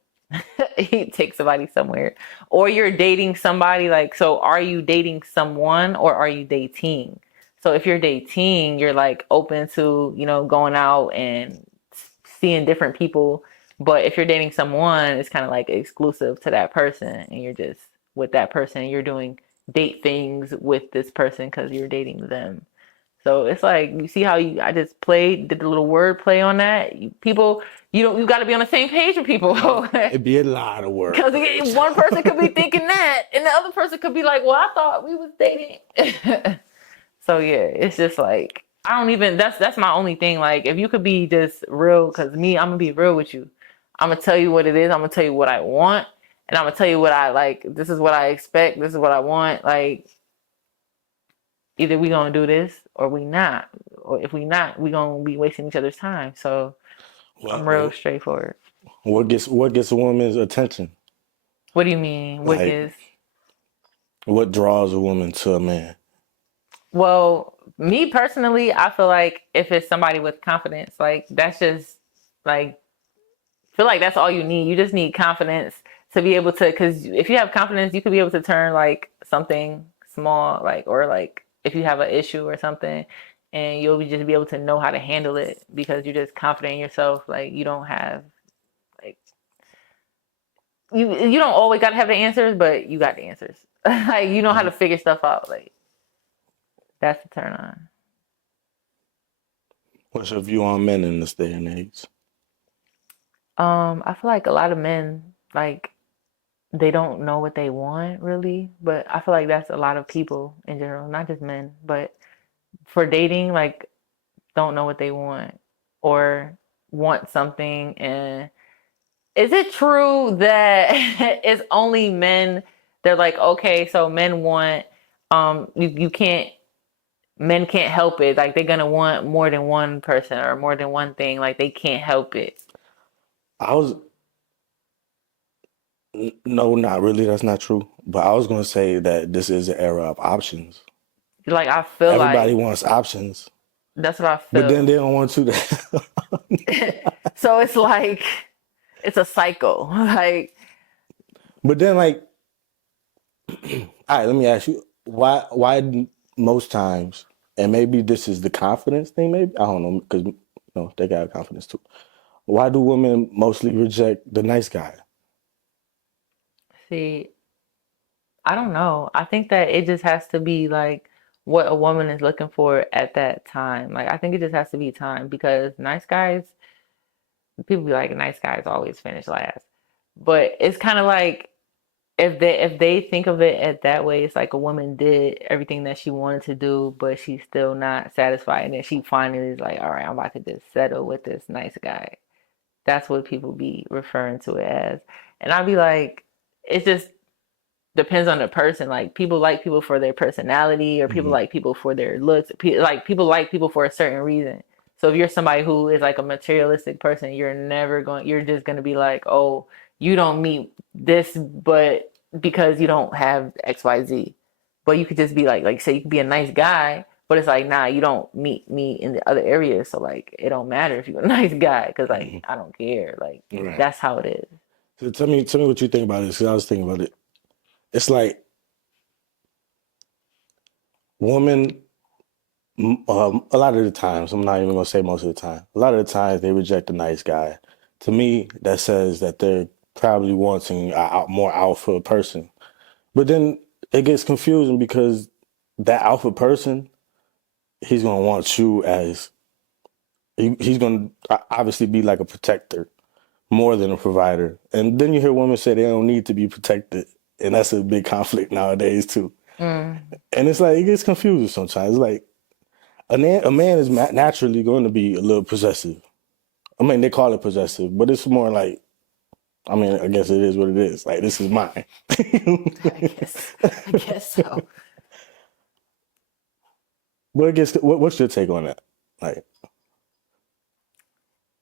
You take somebody somewhere. Or you're dating somebody, like, so are you dating someone or are you dating? So if you're dating, you're like open to, going out and seeing different people. But if you're dating someone, it's kind of like exclusive to that person and you're just with that person. You're doing date things with this person because you're dating them. So it's like you see how I just did the little word play on that. People, you got to be on the same page with people. it'd be a lot of work. Because one person could be thinking that, and the other person could be like, "Well, I thought we was dating." So yeah, it's just like I don't even. That's my only thing. Like if you could be just real, because me, I'm gonna be real with you. I'm gonna tell you what it is. I'm gonna tell you what I want, and I'm gonna tell you what I like. This is what I expect. This is what I want. Like either we gonna do this or we not. Or if we not, we gonna be wasting each other's time. So I'm real Well, straightforward. what gets a woman's attention? What do you mean? What Like, is? what draws a woman to a man? Well, me personally, I feel like if it's somebody with confidence, like that's just like feel like that's all you need. You just need confidence to be able to, because if you have confidence, you could be able to turn like something small, like or like if you have an issue or something, and you'll just be able to know how to handle it because you're just confident in yourself. Like you don't have like you don't always got to have the answers, but you got the answers. Like you know how to Mhm. figure stuff out. Like that's the turn on. What's your view on men in this day and age? I feel like a lot of men like they don't know what they want really, but I feel like that's a lot of people in general, not just men, but for dating, like don't know what they want or want something. And is it true that it's only men? They're like, okay, so men want, you can't, men can't help it. Like they're gonna want more than one person or more than one thing. Like they can't help it. I was No, not really. That's not true. But I was gonna say that this is an era of options. Like I feel Everybody like wants options, that's what I but then feel. they don't want you to. So it's like it's a cycle. Like But then, like, all right, let me ask you, why most times, and maybe this is the confidence thing, maybe, I don't know, because, they got confidence too. Why do women mostly reject the nice guy? see, I don't know. I think that it just has to be like what a woman is looking for at that time. Like I think it just has to be time because nice guys, people be like nice guys always finish last. But it's kind of like if they think of it at that way, it's like a woman did everything that she wanted to do, but she's still not satisfied. And then she finally is like, all right, I'm about to just settle with this nice guy. That's what people be referring to it as. And I'd be like, it just depends on the person. Like people like people for their personality, or people Hmm. like people for their looks. Like people like people for a certain reason. So if you're somebody who is like a materialistic person, you're just gonna be like, oh, you don't meet this, but because you don't have XYZ. But you could just be like say you could be a nice guy, but it's like, nah, you don't meet me in the other areas. So like, it don't matter if you're a nice guy, because like, Hmm. I don't care. Like, Right. that's how it is. So tell me what you think about it. Because I was thinking about it. It's like women. A lot of the times, I'm not even gonna say most of the time. A lot of the times, they reject a nice guy. To me, that says that they're probably wanting a more alpha person. But then it gets confusing because that alpha person, he's gonna want you as he's gonna obviously be like a protector more than a provider. And then you hear women say they don't need to be protected, and that's a big conflict nowadays too. Mm. And it's like it gets confusing sometimes. It's like a man is naturally going to be a little possessive. I mean, they call it possessive, but it's more like, I mean, I guess it is what it is. Like, this is mine. I guess so. What's your take on that? Like,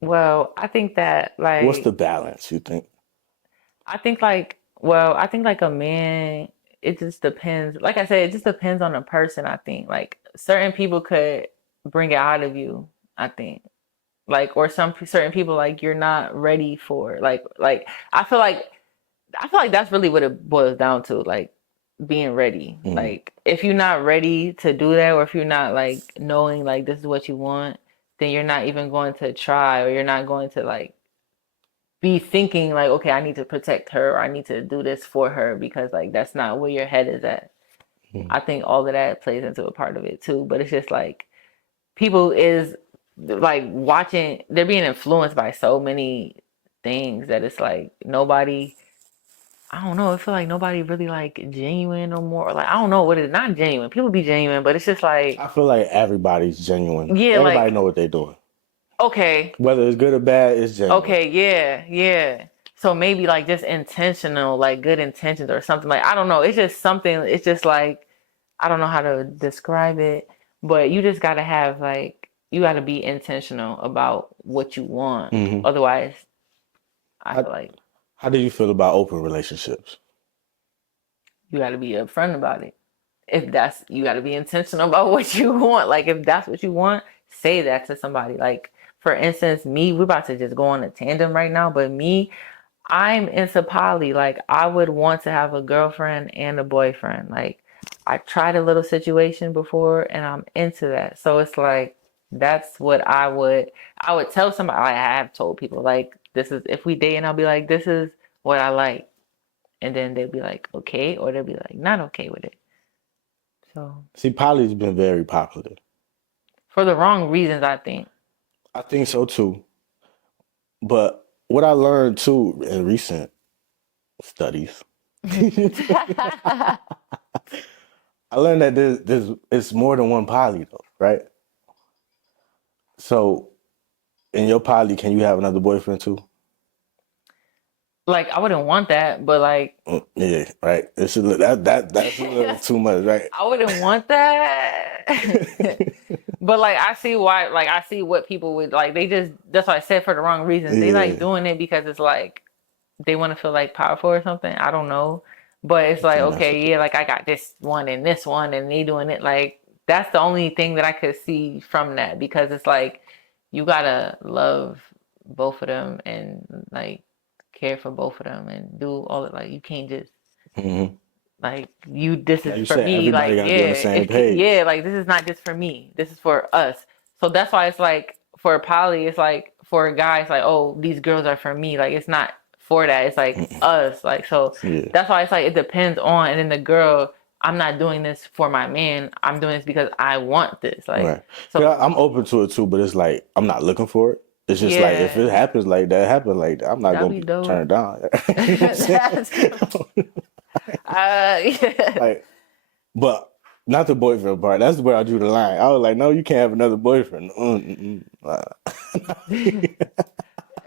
Well, I think that what's the like balance, you think? I think like a man, it just depends. Like I said, it just depends on the person, I think. Like certain people could bring it out of you, I think. Like or some certain people like you're not ready for. Like I feel like that's really what it boils down to, like being ready. Mm-hmm. Like if you're not ready to do that, or if you're not like knowing like this is what you want, then you're not even going to try, or you're not going to like be thinking like, okay, I need to protect her, or I need to do this for her, because like that's not where your head is at. Mm-hmm. I think all of that plays into a part of it too. But it's just like people is like watching, they're being influenced by so many things that it's like nobody, I don't know. I feel like nobody really like genuine no more. Like I don't know what it is. Not genuine. People be genuine, but it's just like, I feel like everybody's genuine. yeah, Everybody like know what they're doing. okay, Whether it's good or bad, it's genuine. okay, yeah, yeah. So maybe like just intentional, like good intentions or something. Like I don't know. It's just something. It's just like I don't know how to describe it, but you just gotta have like you gotta be intentional about what you want. Hmm. Otherwise, I How, feel like how do you feel about open relationships? you gotta be upfront about it. If that's you got to be intentional about what you want. Like if that's what you want, say that to somebody. Like for instance, me, we're about to just go on a tandem right now, but me, I'm into poly. Like I would want to have a girlfriend and a boyfriend. Like I tried a little situation before and I'm into that. So it's like that's what I would tell somebody. Like, I have told people like this is if we date, and I'll be like this is what I like, and then they'll be like okay, or they'll be like not okay with it. So See, poly's been very popular. for the wrong reasons, I think. I think so too. But what I learned too in recent studies, I learned that there's it's more than one poly though, right? So in your poly, can you have another boyfriend too? Like I wouldn't want that, but like Yeah, right. That's a little too much, right? I wouldn't want that. But like I see why, like I see what people would like, they just that's why I said for the wrong reasons. They like Yeah, doing it because it's like they want to feel like powerful or something. I don't know. But it's I like, think that's what okay, it yeah, is. like I got this one and they doing it. Like that's the only thing that I could see from that, because it's like you gotta love both of them and like care for both of them and do all it. Like you can't just Hmm. like you this is Like you for said, me. everybody Like got to be on the yeah, same it's page. yeah, like this is not just for me. This is for us. So that's why it's like for poly, it's like for a guy, it's like, oh, these girls are for me. Like it's not for that. It's like us. Like, so Yeah. that's why it's like it depends on. And then the girl, I'm not doing this for my man. I'm doing this because I want this. Like, Right. Yeah, so I'm open to it too, but it's like I'm not looking for it. It's just like if it yeah, happens like that, happens like that, I'm not that'd gonna be be dope. turned down. You know what I'm saying? That's, yeah. Like, but not the boyfriend part. That's where I drew the line. I was like, no, you can't have another boyfriend.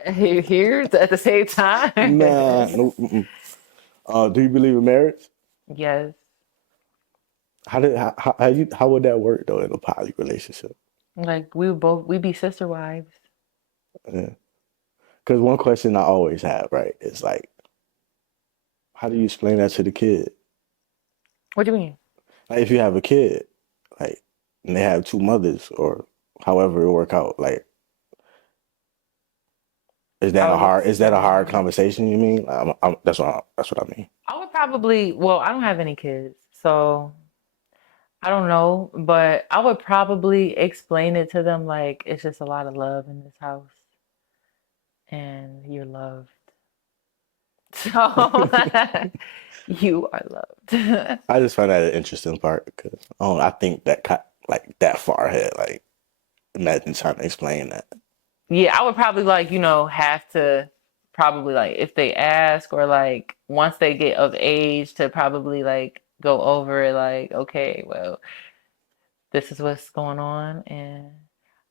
Here at the same time. Nah, no. Do you believe in marriage? Yes. How would that work though in a poly relationship? Like we be sister wives. Yeah. Because one question I always have, right, is like, how do you explain that to the kid? What do you mean? Like, if you have a kid, like, and they have two mothers, or however it work out, like, How it is that a hard explain? conversation? You mean? That's what I mean. I would probably, well, I don't have any kids, so I don't know, but I would probably explain it to them like it's just a lot of love in this house and you're loved. So you are loved. I just find that an interesting part because I think like that far ahead. Like, imagine trying to explain that. Yeah, I would probably like, have to probably like if they ask or like once they get of age to probably like go over it like, okay, well, this is what's going on and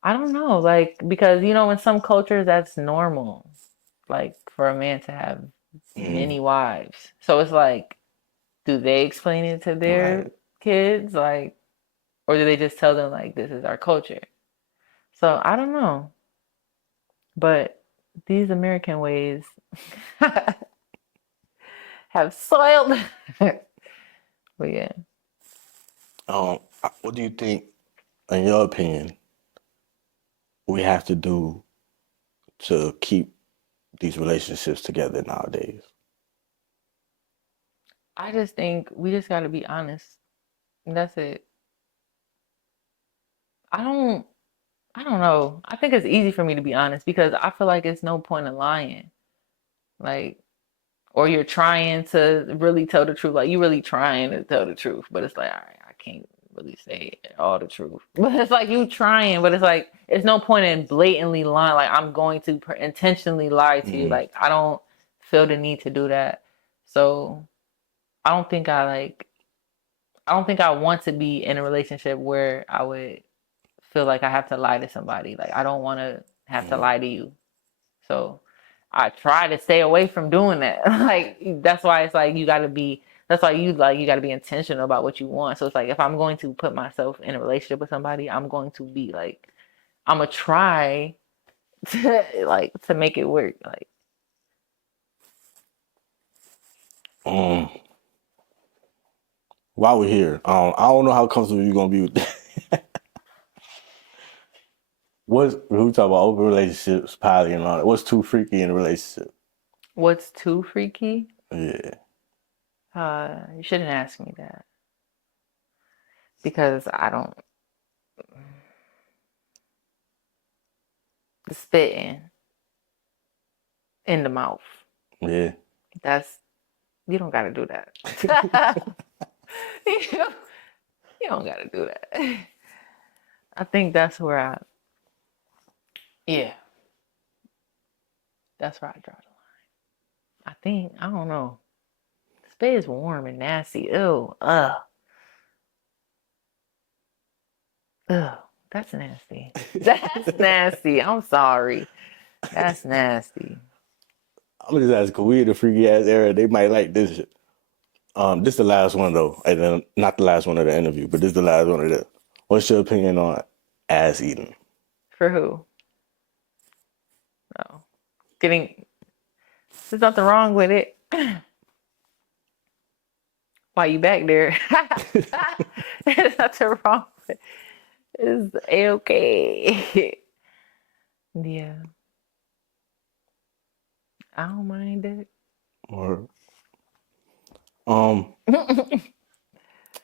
I don't know, like because in some cultures that's normal, like for a man to have Mm, many wives. So it's like, do they explain it to their right. kids, like, or do they just tell them like this is our culture? So I don't know, but these American ways have soiled. But yeah, What do you think, in your opinion, we have to do to keep these relationships together nowadays? I just think we just got to be honest. And that's it. I don't. I don't know. I think it's easy for me to be honest because I feel like it's no point in lying. Like, or you're trying to really tell the truth. Like, you really trying to tell the truth, but it's like, all right, I can't really say all the truth. But it's like you trying, but it's like, it's no point in blatantly lying. Like, I'm going to intentionally lie to you. Mm, Like, I don't feel the need to do that. So, I don't think I like, I don't think I want to be in a relationship where I would feel like I have to lie to somebody. Like I don't want to have to mm, lie to you. So I try to stay away from doing that. Like that's why it's like you got to be that's why you got to be intentional about what you want. So it's like if I'm going to put myself in a relationship with somebody, I'm going to be like I'm gonna try to to make it work. Like um, while we're here, I don't know how comfortable you're gonna be with that. We talk about open relationships, poly, and all that. What's too freaky in a relationship? what's too freaky? Yeah. You shouldn't ask me that because I don't the spitting in the mouth. Yeah. That's you don't gotta do that. you, you don't gotta do that. I think that's where yeah, that's where I draw the line. I think, I don't know. Space is warm and nasty. Ew, ugh, that's nasty. That's nasty. I'm sorry. That's nasty. I'm just asking, we in the freaky ass era, they might like this shit. This is the last one though, and then not the last one of the interview, but this is the last one of this. What's your opinion on ass eating? For who? No. Getting, there's nothing wrong with it. Why you back there? There's nothing wrong with it. It's a-okay. Yeah, I don't mind it. Or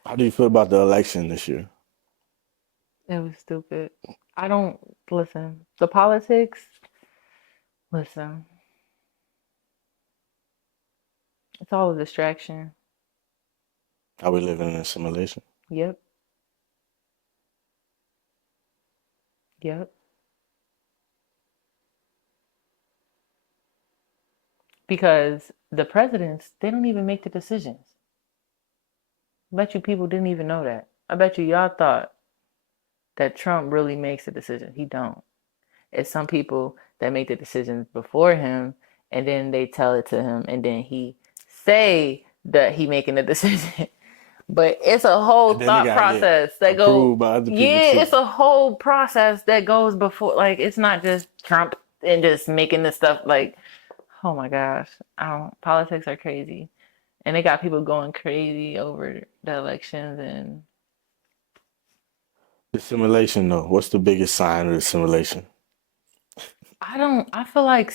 how do you feel about the election this year? It was stupid. I don't listen. The politics, listen. It's all a distraction. Are we living in a simulation? Yep. Yep. Because the presidents, they don't even make the decisions. I bet you people didn't even know that. I bet you y'all thought that Trump really makes the decision. He don't. It's some people that make the decisions before him, and then they tell it to him, and then he say that he making the decision. But it's a whole And then it thought gotta get process that approved goes. by other people Yeah, too. it's a whole process that goes before. Like, it's not just Trump and just making this stuff. Like, oh my gosh, I don't. Politics are crazy, and they got people going crazy over the elections. And The simulation, though. What's the biggest sign of the simulation? I don't. I feel like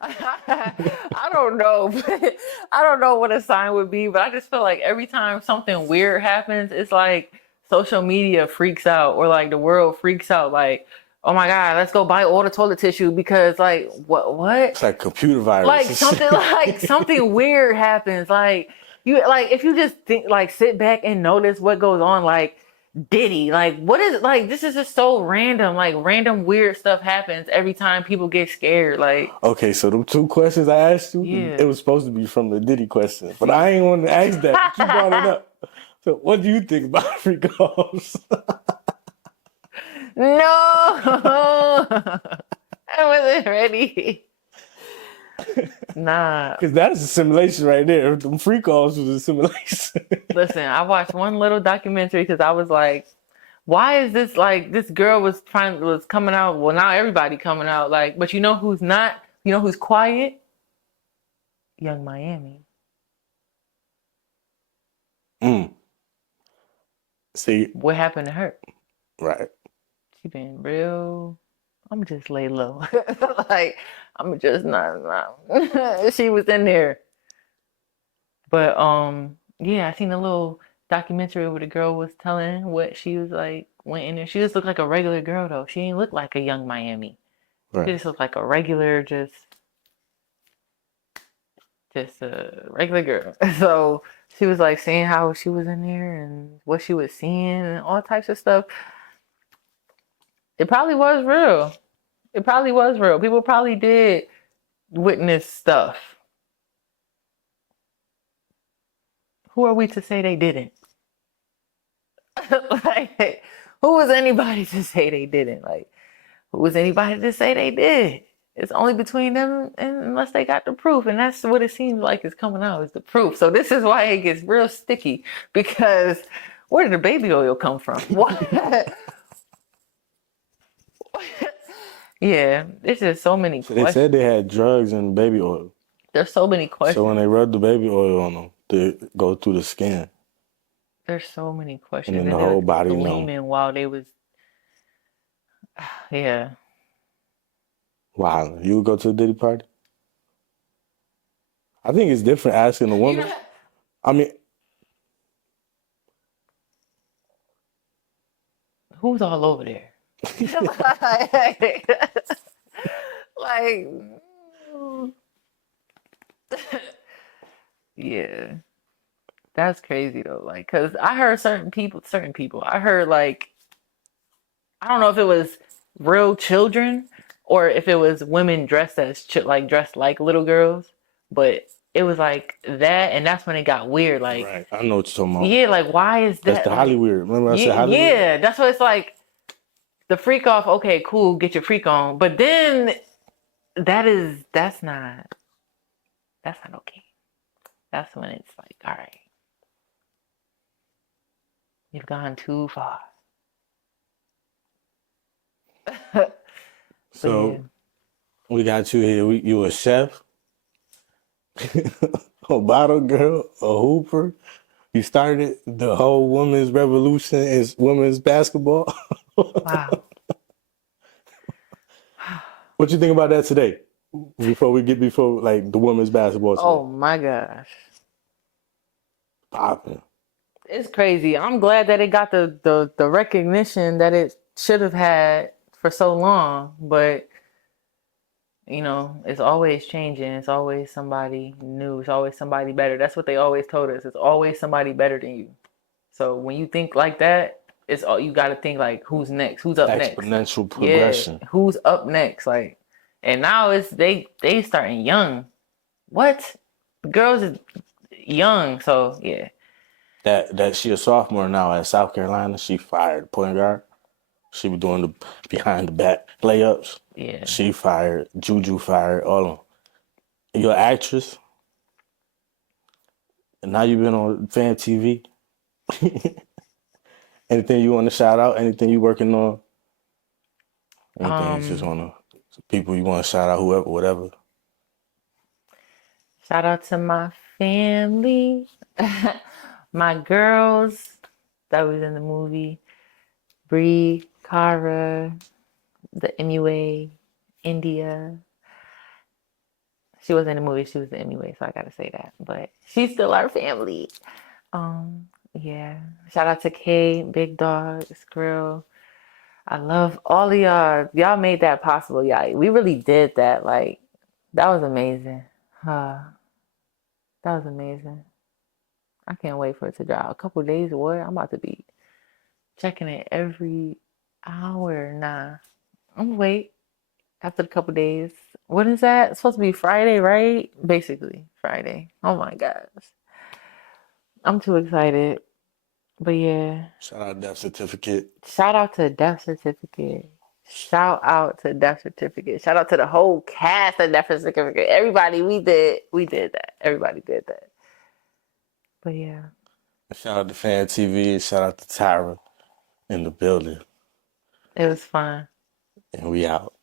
I don't know. But I don't know what a sign would be, but I just feel like every time something weird happens, it's like social media freaks out or like the world freaks out. Like, oh my God, let's go buy all the toilet tissue because like what? It's like computer Like virus. something weird happens. Like you like if you just think like sit back and notice what goes on, like Diddy, like what is like this is just so random. Like random weird stuff happens every time people get scared. Like Okay, so the two questions I asked you, yeah. it was supposed to be from the Diddy question, but I ain't want to ask that. But you brought it up. So, what do you think about free calls? No, I wasn't ready. Nah. Because that's a simulation right there. Them free calls was a simulation. Listen, I watched one little documentary because I was like, why is this like this girl was coming out? Well, now everybody coming out like, but you know who's not? You know who's quiet? Young Miami. See, What happened to her? right. She been real. I'm just lay low. Like I'm just not. She was in there. But yeah, I seen a little documentary where the girl was telling what she was like went in there. She just looked like a regular girl though. She ain't look like a young Miami. She Right. just looked like a regular, just a regular girl. So she was like saying how she was in there and what she was seeing and all types of stuff. It probably was real. It probably was real. People probably did witness stuff. Who are we to say they didn't? Like, who was anybody to say they didn't? Like, who was anybody to say they did? It's only between them and unless they got the proof. And that's what it seems like is coming out is the proof. So this is why it gets real sticky because where did the baby oil come from? What? Yeah, there's just so many So they questions. said they had drugs and baby oil. There's so many questions. So when they rub the baby oil on them, they go through the skin. There's so many questions. And then the they whole was body numb. gleaming while they was, yeah. Wow. You would go to a Diddy party? I think it's different asking a woman. I mean, Who's all over there? Like, yeah, that's crazy though. Like, cause I heard certain people. I heard like, I don't know if it was real children or if it was women dressed as dressed like little girls, but it was like that, and that's when it got weird. Like, right. I know what you're talking about. yeah, like why is that? That's the like, Hollywood. Remember I said Hollywood? Yeah, that's what it's like. The freak off, okay, cool, get your freak on. But then that's not okay. That's when it's like, all right, you've gone too far. So yeah. we got you here. You a chef, a bottle girl, a hooper. You started the whole women's revolution as women's basketball. Wow. What you think about that today? Before like the women's basketball today? Oh my gosh. Popping. It's crazy. I'm glad that it got the recognition that it should have had for so long, but you know, it's always changing. It's always somebody new. It's always somebody better. That's what they always told us. It's always somebody better than you. So when you think like that, it's all you got to think like, who's next? Who's up next? Exponential Yeah, progression. who's up next? Like, and now it's they starting young. What? The girls is young, so yeah, That she a sophomore now at South Carolina. She fired point guard. She was doing the behind the back layups. yeah. She fired. Juju fired. All of them. You're an actress. And now you've been on PhamTV. Anything you want to shout out? Anything you working on? Anything you just Um, want to, people you want to shout out, whoever, whatever. Shout out to my family, my girls that was in the movie, Bree, Kara, the MUA, India. She wasn't in the movie, she was the MUA, so I gotta say that. But she's still our family. Yeah. Shout out to Kay, Big Dog, Skrill. I love all of y'all. Y'all made that possible, y'all. We really did that. Like, that was amazing. That was amazing. I can't wait for it to drop. A couple days away, I'm about to be checking it every hour. Nah, I'm gonna wait after a couple days. When is that? It's supposed to be Friday, right? Basically, Friday. Oh my gosh. I'm too excited. But yeah, Shout out Death Certificate. shout out to Death Certificate. Shout out to Death Certificate. Shout out to the whole cast of Death Certificate. Everybody, we did that. Everybody did that. But yeah. Shout out to PhamTV. And shout out to Tyra in the building. It was fun. And we out.